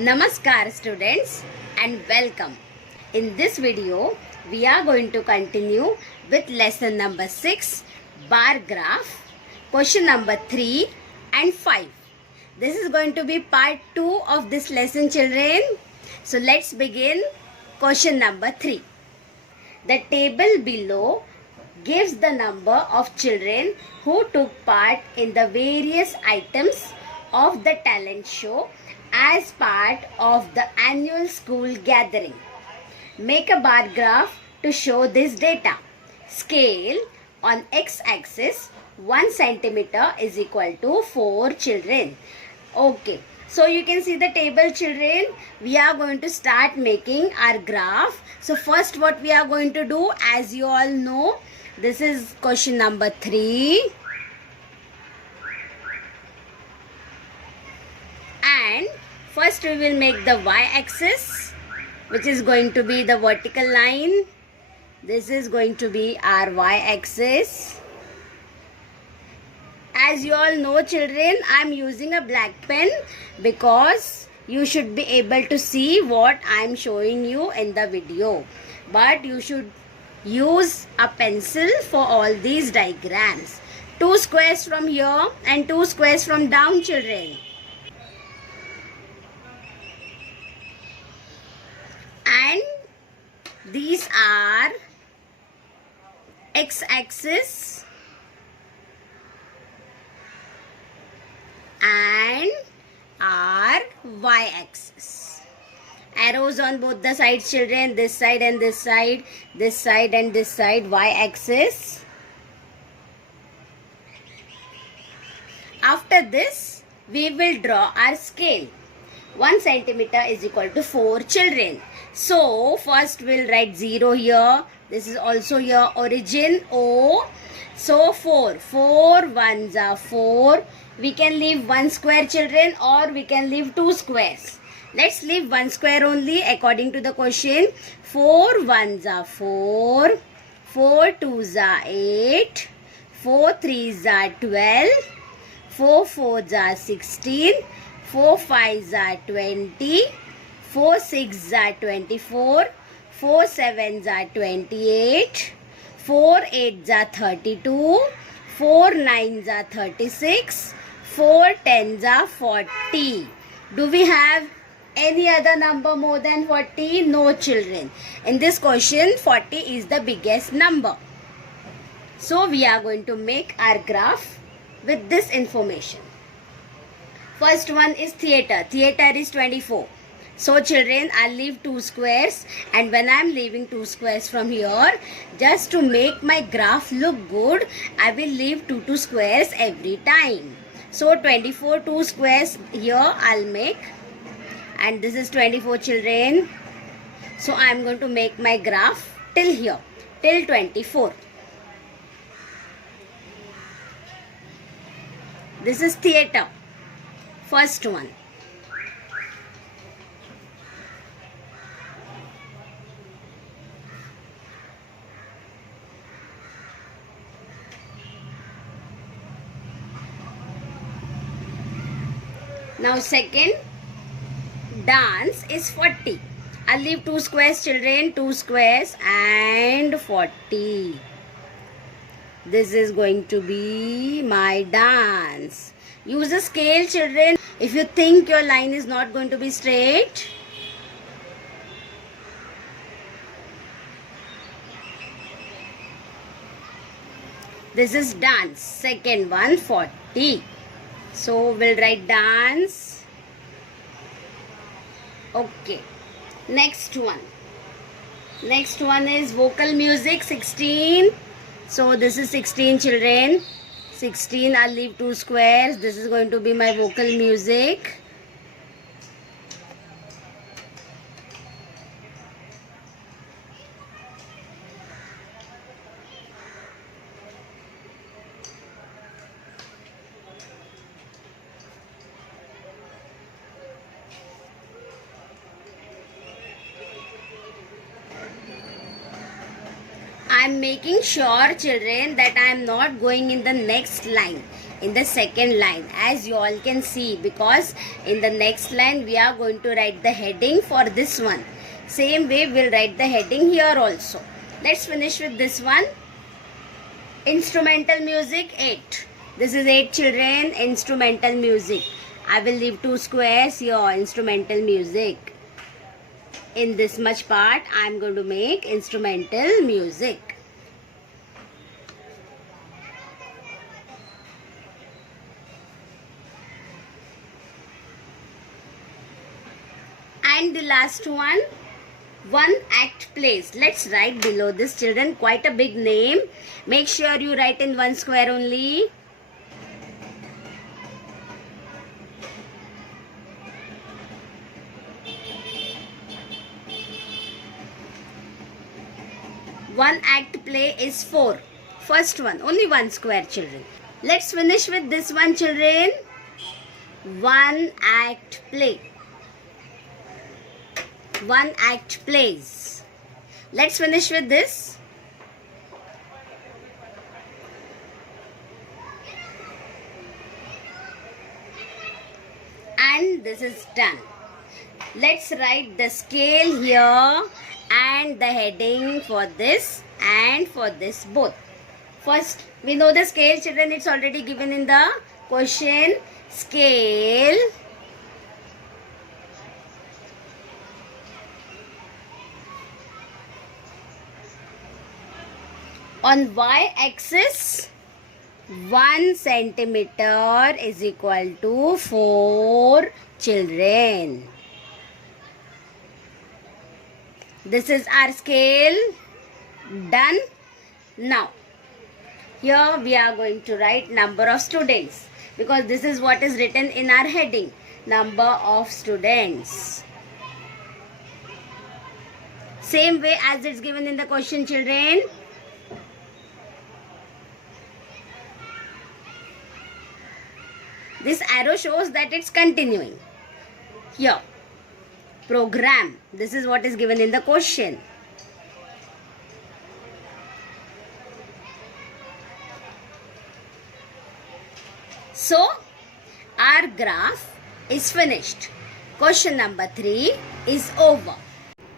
Namaskar students and welcome. In this video, we are going to continue with lesson number 6, bar graph, question number 3 and 5. This is going to be part 2 of this lesson, children. So let's begin question number 3. The table below gives the number of children who took part in the various items of the talent show as part of the annual school gathering. Make a bar graph to show this data. Scale on x-axis 1 centimeter is equal to 4 children. Okay, so you can see the table, children. We are going to start making our graph. So first what we are going to do, as you all know, this is question number 3. And first we will make the y-axis, which is going to be the vertical line. This is going to be our y-axis. As you all know, children, I am using a black pen because you should be able to see what I am showing you in the video. But you should use a pencil for all these diagrams. 2 squares from here and 2 squares from down, children. And these are x-axis and our y-axis. Arrows on both the sides, children. This side and this side, this side and this side, y-axis. After this, we will draw our scale. 1 centimeter is equal to 4 children. So first we'll write 0 here. This is also your origin O. So 4. 4 ones are 4. We can leave 1 square, children, or we can leave 2 squares. Let's leave 1 square only according to the question. 4 ones are 4. 4 twos are 8. 4 threes are 12. 4 fours are 16. 4 fives are 20. 4 sixes are 24. 4 sevens are 28. 4 eights are 32. 4 nines are 36. 4 tens are 40. Do we have any other number more than 40? No, children. In this question, 40 is the biggest number. So we are going to make our graph with this information. First one is theater. Theater is 24. So children, I'll leave 2 squares, and when I'm leaving 2 squares from here, just to make my graph look good, I will leave 2 squares every time. So 24 2 squares here I'll make, and this is 24, children. So I'm going to make my graph till here, till 24. This is theater. First one. Now second, dance is 40. I'll leave 2 squares, children, 2 squares and 40. This is going to be my dance. Use a scale, children, if you think your line is not going to be straight. This is dance. Second one, 40. So we'll write dance. Okay. Next one. Next one is vocal music, 16. So this is 16, children. 16, I'll leave 2 squares. This is going to be my vocal music. I am making sure, children, that I am not going in the next line. in the second line, as you all can see, because in the next line we are going to write the heading for this one. Same way we'll write the heading here also. Let's finish with this one. Instrumental music 8. This is 8 children. Instrumental music. I will leave 2 squares here. Instrumental music. In this much part I am going to make instrumental music. And the last one act plays. Let's write below this, children, quite a big name. Make sure you write in 1 square only. One act play is 4. First one, only 1 square, children. Let's finish with this one, children. One act play. One act plays. Let's finish with this. And this is done. Let's write the scale here and the heading for this and for this both. First, we know the scale, children. It's already given in the question. Scale on y-axis 1 centimeter is equal to 4 children. This is our scale. Done. Now, here we are going to write number of students, because this is what is written in our heading. Number of students. Same way as it's given in the question, children. This arrow shows that it's continuing. Here, program. This is what is given in the question. So, our graph is finished. Question number 3 is over.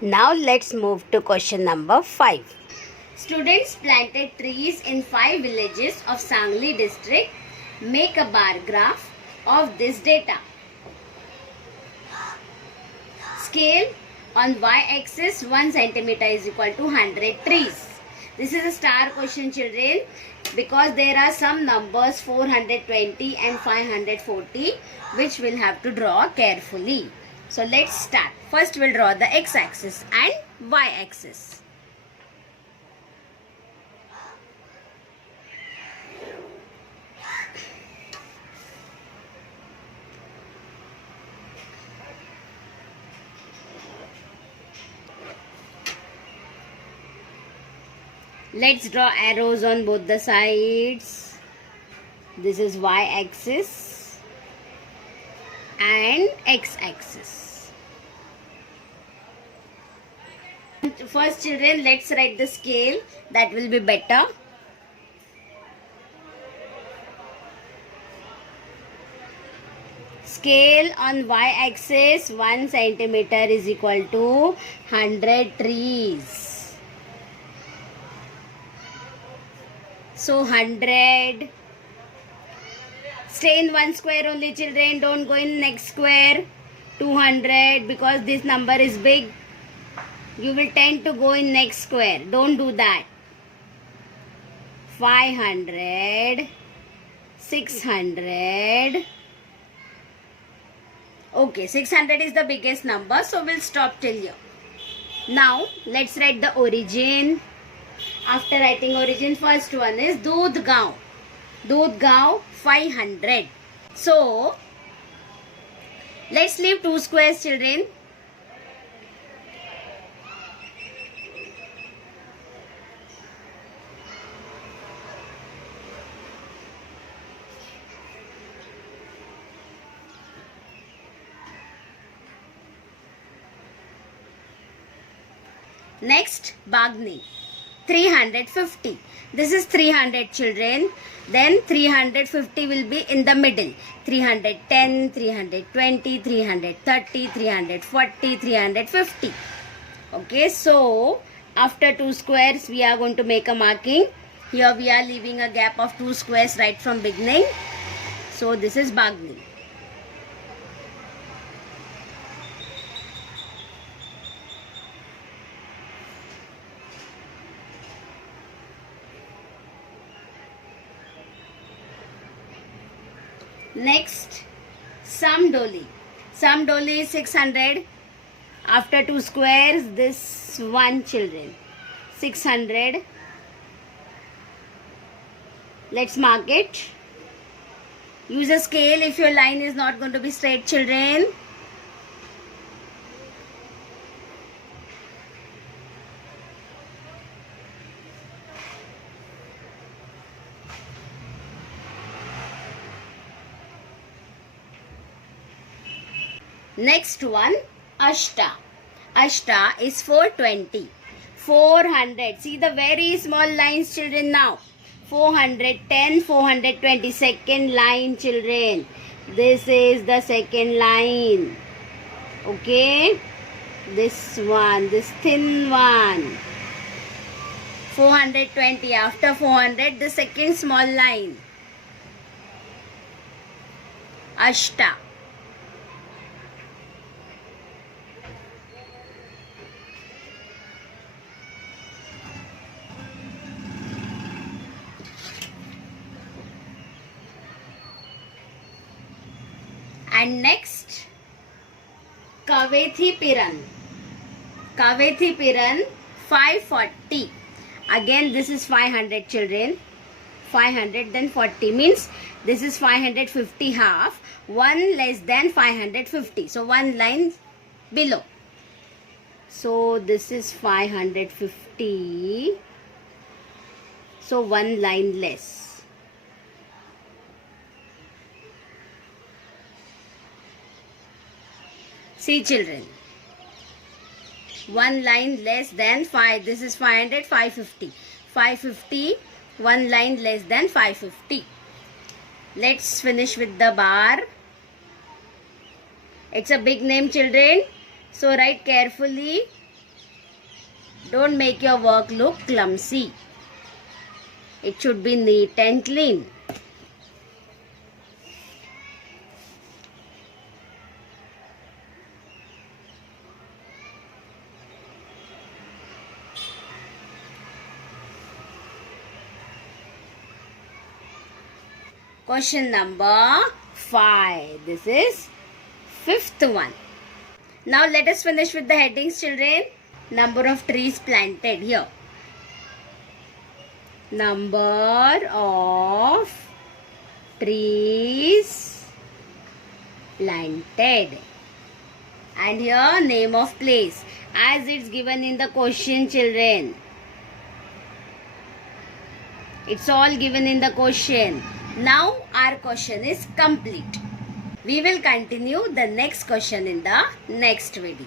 Now, let's move to question number 5. Students planted trees in 5 villages of Sangli district. Make a bar graph of this data. Scale on y-axis 1 centimeter is equal to 100 trees. This is a star question, children, because there are some numbers 420 and 540 which we'll have to draw carefully. So let's start. First we'll draw the x-axis and y-axis. Let's draw arrows on both the sides. This is y-axis and x-axis. First, children, let's write the scale. That will be better. Scale on y-axis 1 centimeter is equal to 100 trees. So 100. Stay in 1 square only, children. Don't go in next square. 200, because this number is big. You will tend to go in next square. Don't do that. 500. 600. Okay, 600 is the biggest number. So we'll stop till here. Now let's write the origin. After writing origin, first one is Dudhgaon. Dudhgaon 500. So, let's leave 2 squares, children. Next, Bagni. 350. This is 300 children. Then 350 will be in the middle. 310, 320, 330, 340, 350. Okay, so after 2 squares we are going to make a marking. Here we are leaving a gap of 2 squares right from beginning. So this is Bagni. Next, Samdoli. Samdoli is 600. After 2 squares, this 1 children. 600. Let's mark it. Use a scale if your line is not going to be straight, children. Next one, Ashta. Ashta is 420. 400. See the very small lines, children, now. 410, 420. Second line, children. This is the second line. Okay. This one, this thin one. 420. After 400, the second small line. Ashta. And next, Kavethi Piran. Kavethi Piran, 540. Again, this is 500, children. 500, then 40 means this is 550 half. 1 less than 550. So, 1 line below. So, this is 550. So, 1 line less. See, children, 1 line less than 5. This is 500, 550. 550, 1 line less than 550. Let's finish with the bar. It's a big name, children. So write carefully. Don't make your work look clumsy. It should be neat and clean. Question number 5. This is 5th one. Now let us finish with the headings, children. Number of trees planted here. Number of trees planted. And here name of place as it's given in the question, children. It's all given in the question. Now our question is complete. We will continue the next question in the next video.